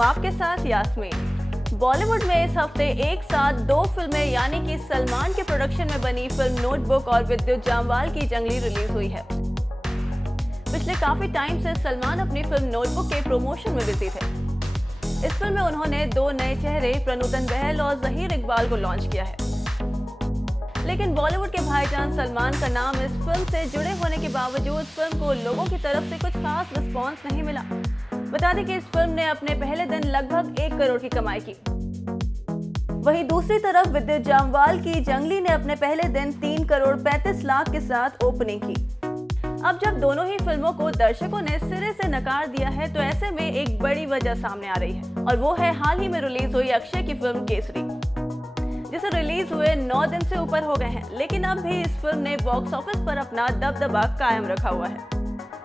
हूँ आपके साथ यास्मीन। बॉलीवुड में इस हफ्ते एक साथ दो फिल्में यानी कि सलमान के प्रोडक्शन में बनी फिल्म नोटबुक और विद्युत जामवाल की जंगली रिलीज हुई है। पिछले काफी टाइम से सलमान अपनी फिल्म नोटबुक के प्रमोशन में बिजी थे। इस फिल्म में उन्होंने दो नए चेहरे प्रनुतन बहल और जहीर इकबाल को लॉन्च किया है। लेकिन बॉलीवुड के भाईजान सलमान का नाम इस फिल्म से जुड़े होने के बावजूद फिल्म को लोगों की तरफ से कुछ खास रिस्पॉन्स नहीं मिला। बता दें कि इस फिल्म ने अपने पहले दिन लगभग 1 करोड़ की कमाई की। वहीं दूसरी तरफ विद्युत जामवाल की जंगली ने अपने पहले दिन 3 करोड़ 35 लाख के साथ ओपनिंग की। अब जब दोनों ही फिल्मों को दर्शकों ने सिरे से नकार दिया है, तो ऐसे में एक बड़ी वजह सामने आ रही है और वो है हाल ही में रिलीज हुई अक्षय की फिल्म केसरी, जिसे रिलीज हुए 9 दिन से ऊपर हो गए हैं, लेकिन अब भी इस फिल्म ने बॉक्स ऑफिस पर अपना दबदबा कायम रखा हुआ है।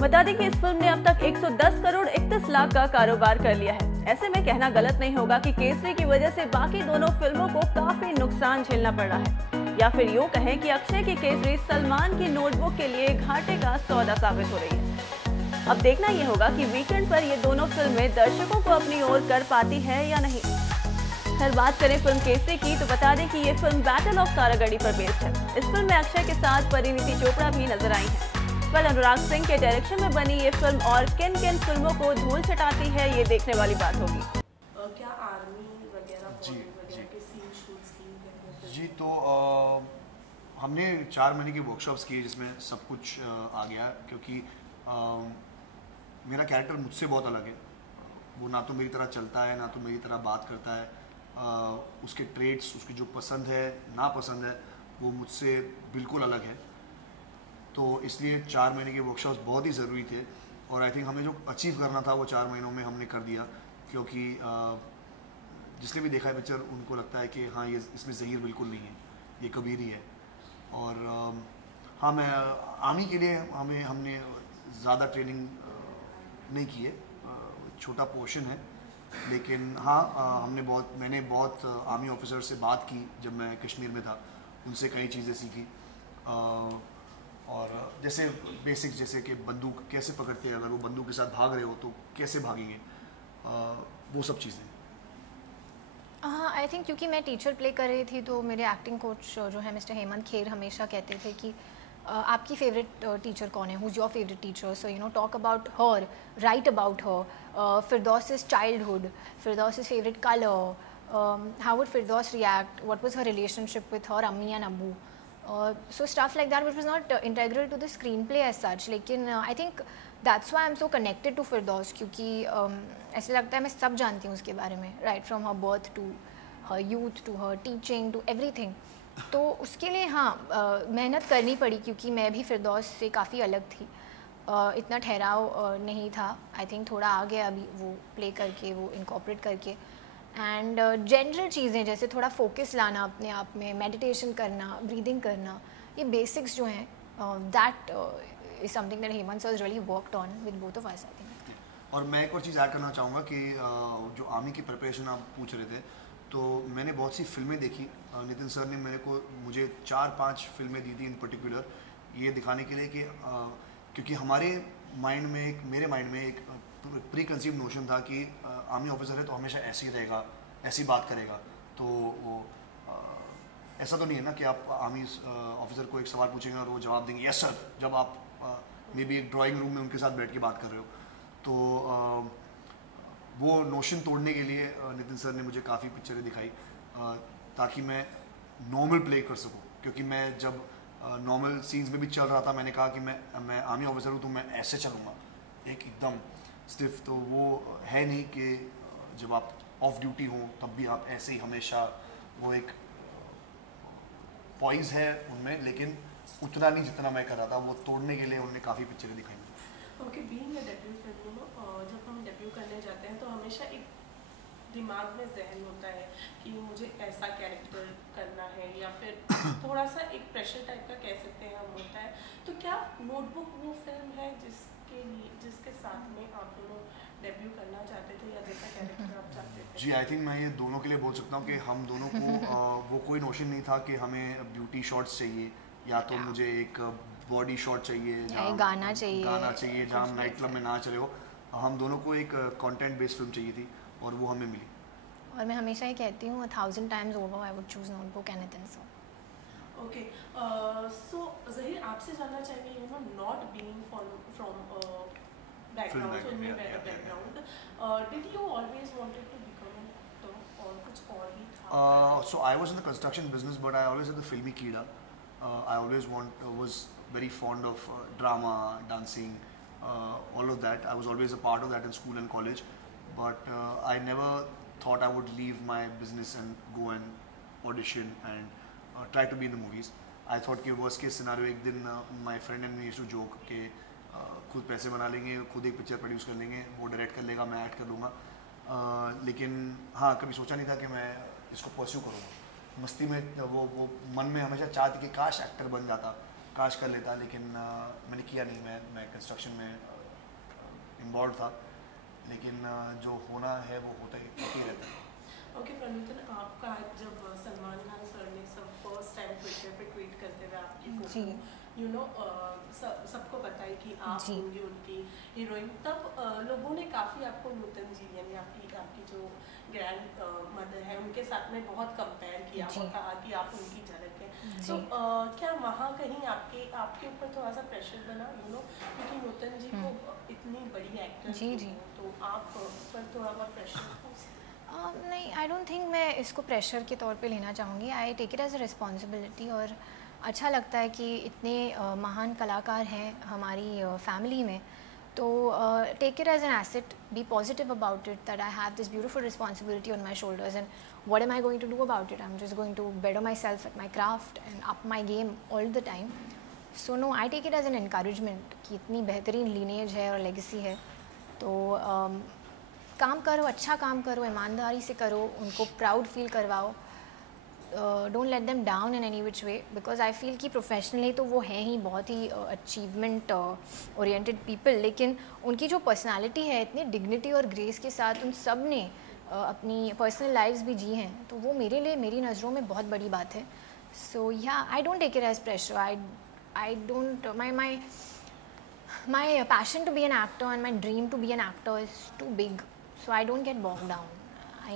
बता दें कि इस फिल्म ने अब तक 110 करोड़ 31 लाख का कारोबार कर लिया है। ऐसे में कहना गलत नहीं होगा कि केसरी की वजह से बाकी दोनों फिल्मों को काफी नुकसान झेलना पड़ रहा है, या फिर यूं कहें कि अक्षय की केसरी सलमान की नोटबुक के लिए घाटे का सौदा साबित हो रही है। अब देखना यह होगा कि वीकेंड पर ये दोनों फिल्में दर्शकों को अपनी ओर कर पाती है या नहीं। खैर, बात करें फिल्म केसरी की तो बता दें कि ये फिल्म बैटल ऑफ तारागढ़ी पर बेस्ड है। इस फिल्म में अक्षय के साथ परिणीति चोपड़ा भी नजर आई है। कल अनुराग सिंह के डायरेक्शन में बनी ये फिल्म और किन किन फिल्मों को धूल चटाती है, ये देखने वाली बात होगी। क्या आर्मी वगैरह के सीन शूट्स की? जी, तो हमने 4 महीने की वर्कशॉप्स की जिसमें सब कुछ आ गया, क्योंकि मेरा कैरेक्टर मुझसे बहुत अलग है। वो ना तो मेरी तरह चलता है, ना तो मेरी तरह बात करता है। उसके ट्रेड्स, उसकी जो पसंद है ना पसंद है, वो मुझसे बिल्कुल अलग है। तो इसलिए 4 महीने के वर्कशॉप्स बहुत ही ज़रूरी थे और आई थिंक हमें जो अचीव करना था वो 4 महीनों में हमने कर दिया, क्योंकि जिसने भी देखा है पिक्चर उनको लगता है कि हाँ, ये इसमें ज़हीर बिल्कुल नहीं है, ये कबीर ही है। और हाँ, मैं आर्मी के लिए हमने ज़्यादा ट्रेनिंग नहीं की है, छोटा पोर्शन है, लेकिन हाँ, मैंने बहुत आर्मी ऑफिसर से बात की जब मैं कश्मीर में था, उनसे कई चीज़ें सीखी। और जैसे बेसिक्स, जैसे कि बंदूक कैसे पकड़ते हैं, अगर वो बंदूक के साथ भाग रहे हो तो कैसे भागेंगे, वो सब चीज़ें। हाँ, आई थिंक क्योंकि मैं टीचर प्ले कर रही थी तो मेरे एक्टिंग कोच जो है मिस्टर हेमंत खेर हमेशा कहते थे कि आपकी फेवरेट टीचर कौन है, who is your favourite teacher, so you know talk about her, right about her, Firdaus's childhood, Firdaus's favorite color, how would Firdaus react, what was her relationship with her अम्मी and अब्बू, so stuff like that which was not integral to the screenplay as such, लेकिन I think that's why I'm so connected to Firdaus, क्योंकि ऐसे लगता है मैं सब जानती हूँ उसके बारे में, right from her birth to her youth to her teaching to everything। तो उसके लिए हाँ, मेहनत करनी पड़ी, क्योंकि मैं भी फिरदौस से काफ़ी अलग थी। इतना ठहराव नहीं था। आई थिंक थोड़ा आ गया अभी वो प्ले करके, वो इनकॉर्पोरेट करके। एंड जनरल चीज़ें जैसे थोड़ा फोकस लाना अपने आप में, मेडिटेशन करना, ब्रीदिंग करना, ये बेसिक्स जो हैं, that is something that Hemant sir really worked on with both of us, I think. और मैं एक और चीज़ ऐड करना चाहूँगा कि जो आर्मी की प्रिपरेशन आप पूछ रहे थे, तो मैंने बहुत सी फिल्में देखी। नितिन सर ने मुझे 4-5 फिल्में दी थी इन पर्टिकुलर, ये दिखाने के लिए कि क्योंकि मेरे माइंड में एक प्री कंसीव नोशन था कि आर्मी ऑफिसर है तो हमेशा ऐसे ही रहेगा, ऐसी बात करेगा। तो वो ऐसा तो नहीं है ना कि आप आर्मी ऑफिसर को एक सवाल पूछेंगे और वो जवाब देंगे यस सर, जब आप मे बी एक ड्राइंग रूम में उनके साथ बैठ के बात कर रहे हो। तो वो नोशन तोड़ने के लिए नितिन सर ने मुझे काफ़ी पिक्चरें दिखाई, ताकि मैं नॉर्मल प्ले कर सकूं, क्योंकि मैं जब नॉर्मल सीन्स में भी चल रहा था, मैंने कहा कि मैं आर्मी ऑफिसर हूँ तो मैं ऐसे चलूँगा, एकदम स्टिफ। तो वो है नहीं कि जब आप ऑफ ड्यूटी हो तब भी आप ऐसे ही हमेशा, वो एक पॉइज है उनमें, लेकिन उतना नहीं जितना मैं कर रहा था। वो तोड़ने के लिए उन्होंने काफ़ी पिक्चरें दिखाई। Okay, being a debut film, जब हम डेब्यू करने जाते हैं तो हमेशा एक दिमाग में जहन होता है कि मुझे ऐसा कैरेक्टर करना है, या फिर थोड़ा सा एक प्रेशर टाइप का कह सकते हैं हम होता है। तो क्या नोटबुक वो फिल्म है जिसके साथ में आप दोनों डेब्यू करना चाहते थे, या जैसा कैरेक्टर आप चाहते थे? जी, आई थिंक मैं ये दोनों के लिए बोल सकता हूँ कि हम दोनों को वो कोई नोशन नहीं था कि हमें ब्यूटी शॉट्स चाहिए, या तो मुझे एक बॉडी शॉट चाहिए, गाना चाहिए जहाँ नाइट क्लब में ना चले हो। हम दोनों को एक कंटेंट बेस्ड फिल्म चाहिए थी, और वो हमें मिली। और मैं हमेशा ही कहती हूँ 1000 times over I would choose Notebook anything so. Okay, so Zaheer आपसे जानना चाहेंगे, you know, not being from background, filmi background, did you always wanted to become an actor और कुछ और भी था? So I was in the construction business, but I always had the filmy keeda. I always was very fond of drama, dancing, all of that. I was always a part of that in school and college, but I never thought I would leave my business and go and audition and try to be in the movies. I thought कि worst case scenario एक दिन my friend and me used to joke कि खुद पैसे बना लेंगे, खुद एक पिक्चर प्रोड्यूस कर लेंगे, वो डायरेक्ट कर लेगा, मैं एक्ट कर लूँगा। लेकिन हाँ, कभी सोचा नहीं था कि मैं इसको परस्यू करूँगा। मस्ती में वो मन में हमेशा चाहती कि काश एक्टर बन जाता, काश कर लेता, लेकिन मैंने किया नहीं। मैं कंस्ट्रक्शन में इन्वॉल्व था, लेकिन जो होना है वो होता ही रहता है। ओके प्रणीतन, आपका जब सलमान खान सर ने फर्स्ट टाइम ट्विटर पे ट्वीट करते हुए आपकी फोटो, यू नो, सबको पता है कि आप होंगी उनकी हीरोइन, तब लोगों ने काफ़ी आपको नूतन जी यानी आपकी जो ग्रैंड मदर है उनके साथ में बहुत कंपेयर किया और कहा कि आप उनकी झलक है। तो क्या वहाँ कहीं आपके ऊपर थोड़ा सा प्रेशर बना, यू नो, क्योंकि नूतन जी को इतनी बड़ी एक्टर तो आप पर थोड़ा बहुत प्रेशर? नहीं, आई डोंट थिंक मैं इसको प्रेशर के तौर पे लेना चाहूँगी। I take it as a responsibility, और अच्छा लगता है कि इतने महान कलाकार हैं हमारी फैमिली में, तो take it as an asset, be positive about it, that I have this beautiful responsibility on my shoulders and what am I going to do about it? I am just going to better myself at my craft and up my game all the time. So no, I take it as an encouragement कि इतनी बेहतरीन lineage है और legacy है, तो काम करो, अच्छा काम करो, ईमानदारी से करो, उनको प्राउड फील करवाओ, don't let them down in any which way, because I feel कि प्रोफेशनली तो वो हैं ही बहुत ही अचीवमेंट ओरिएंटेड पीपल, लेकिन उनकी जो पर्सनालिटी है इतनी डिग्निटी और ग्रेस के साथ उन सब ने अपनी पर्सनल लाइफ्स भी जी हैं, तो वो मेरे लिए, मेरी नज़रों में बहुत बड़ी बात है। So yeah I don't take it as pressure, I don't, my passion to be an actor and my dream to be an actor is too big, so I don't get bogged down. I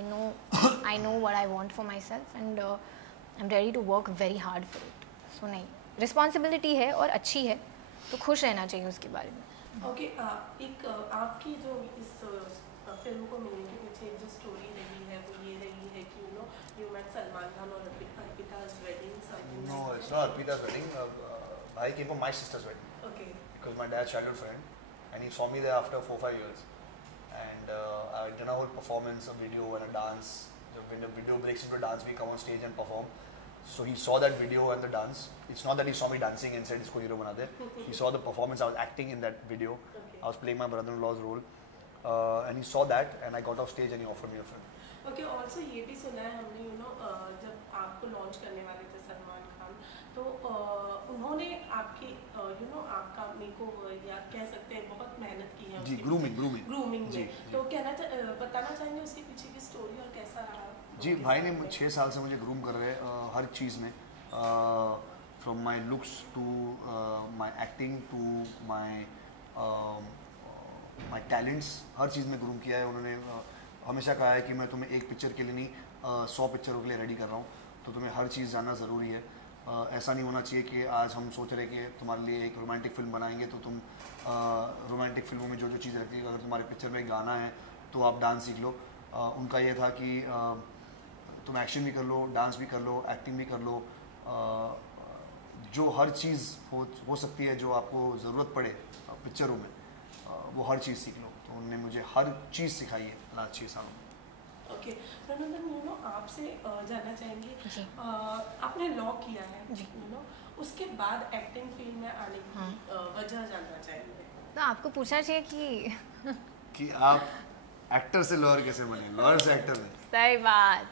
know what I want for myself and I'm ready to work very hard for it. So नहीं, responsibility है और अच्छी है, तो खुश रहना चाहिए उसके बारे में। ओके, एक आपकी जो इस फिल्म को मिलने के पीछे जो स्टोरी रही है वो ये रही है कि you met सलमान खान और अर्पिता's wedding, something. No, it's not Arpita's wedding. I came for my sister's wedding. Okay. Because my dad's childhood friend, and he saw me there after 4-5 years. And I did a whole performance, a video and a dance. When the video breaks into dance, we come on stage and perform. So he saw that video and the dance. It's not that he saw me dancing and said, "Isko hero bana de." He saw the performance. I was acting in that video. Okay. I was playing my brother-in-law's role, and he saw that, and I got off stage and he offered me a film. Okay. Also, ये भी सुना है हमने, you know, जब आपको launch करने वाले थे सलमान खान, तो उन्होंने आपकी, you know, आपका मेकओवर या कह सकते हैं बहुत मेहनत की है। जी, ग्रूमिंग में। तो बताना चाहेंगे उसके पीछे की स्टोरी और कैसा रहा? जी, भाई ने 6 साल से मुझे ग्रूम कर रहे हैं हर चीज़ में, from my looks to my acting to my talents, हर चीज़ में ग्रूम किया है उन्होंने। हमेशा कहा है कि मैं तुम्हें एक पिक्चर के लिए नहीं 100 पिक्चरों के लिए रेडी कर रहा हूँ, तो तुम्हें हर चीज़ जानना ज़रूरी है। ऐसा नहीं होना चाहिए कि आज हम सोच रहे कि तुम्हारे लिए एक रोमांटिक फिल्म बनाएंगे तो तुम रोमांटिक फिल्मों में जो जो चीज़ रहती है, अगर तुम्हारे पिक्चर में गाना है तो आप डांस सीख लो। उनका ये था कि तुम एक्शन भी कर लो, डांस भी कर लो, एक्टिंग भी कर लो, जो हर चीज़ हो सकती है जो आपको ज़रूरत पड़े पिक्चरों में, वो हर चीज़ सीख लो। तो उन्होंने मुझे हर चीज़ सिखाई है लास्ट 6 सालों में। ओके, प्रणंदन, यू नो, आपसे जानना चाहेंगे, आपने लॉ किया है, यू नो, उसके बाद एक्टिंग फील्ड में आने की वजह जानना चाहेंगे। तो आपको पूछना चाहिए कि आप एक्टर से लॉयर कैसे बने, लॉयर से एक्टर में। सही बात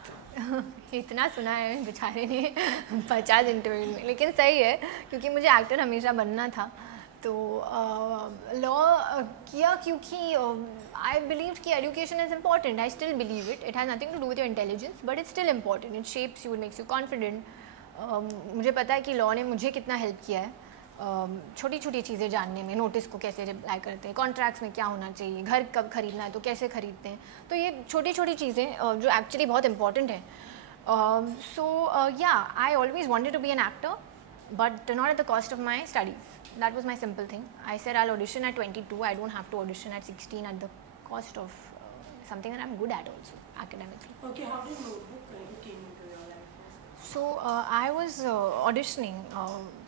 इतना सुना है बेचारे ने 50 इंटरव्यू में, लेकिन सही है क्योंकि मुझे एक्टर हमेशा बनना था। तो लॉ किया क्योंकि आई बिलीव कि education is important. I still believe it has nothing to do with your intelligence, but it's still important. It shapes you, makes you confident. मुझे पता है कि लॉ ने मुझे कितना हेल्प किया है, छोटी छोटी चीज़ें जानने में, नोटिस को कैसे अप्लाई करते हैं, कॉन्ट्रैक्ट्स में क्या होना चाहिए, घर कब खरीदना है तो कैसे खरीदते हैं, तो ये छोटी छोटी चीज़ें जो एक्चुअली बहुत इंपॉर्टेंट है. So I always wanted to be an actor, but not at the cost of my studies. That was my simple thing. I said I'll audition at 22. I don't have to audition at 16 at the cost of something that I'm good at also academically. Okay, how did Notebook came into your life? So I was auditioning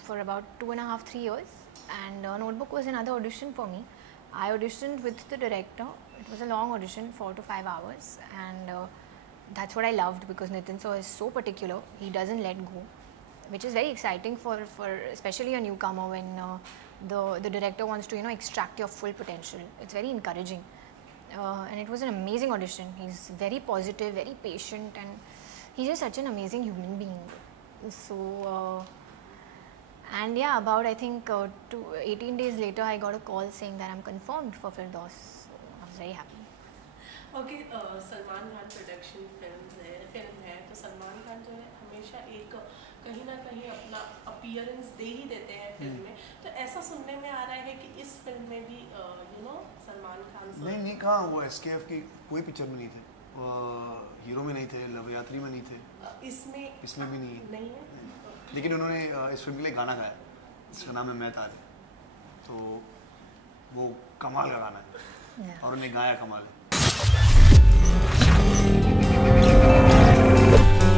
for about 2.5, 3 years, and Notebook was another audition for me. I auditioned with the director. It was a long audition, 4 to 5 hours, and that's what I loved because Nitin sir is so particular. He doesn't let go, which is very exciting for especially a newcomer when the director wants to extract your full potential. It's very encouraging, and it was an amazing audition. He's very positive, very patient, and he's just such an amazing human being. So and yeah, about I think 18 days later I got a call saying that I'm confirmed for Firdaus. So I was very happy. Okay, Salman Khan production film है तो सलमान खान जो है हमेशा एक कहीं ना कहीं अपना अपीयरेंस दे ही देते हैं फिल्म में. तो ऐसा सुनने में आ रहा है कि इस फिल्म में भी सलमान खान नहीं कहाँ, वो SKF की कोई पिक्चर में नहीं थे, हीरो में नहीं थे, लव यात्री में नहीं थे, इसमें भी नहीं है. लेकिन उन्होंने इस फिल्म के लिए गाना गाया, इसका नाम है मैं तारे. तो वो कमाल का गाना है और उन्हें गाया कमाल है.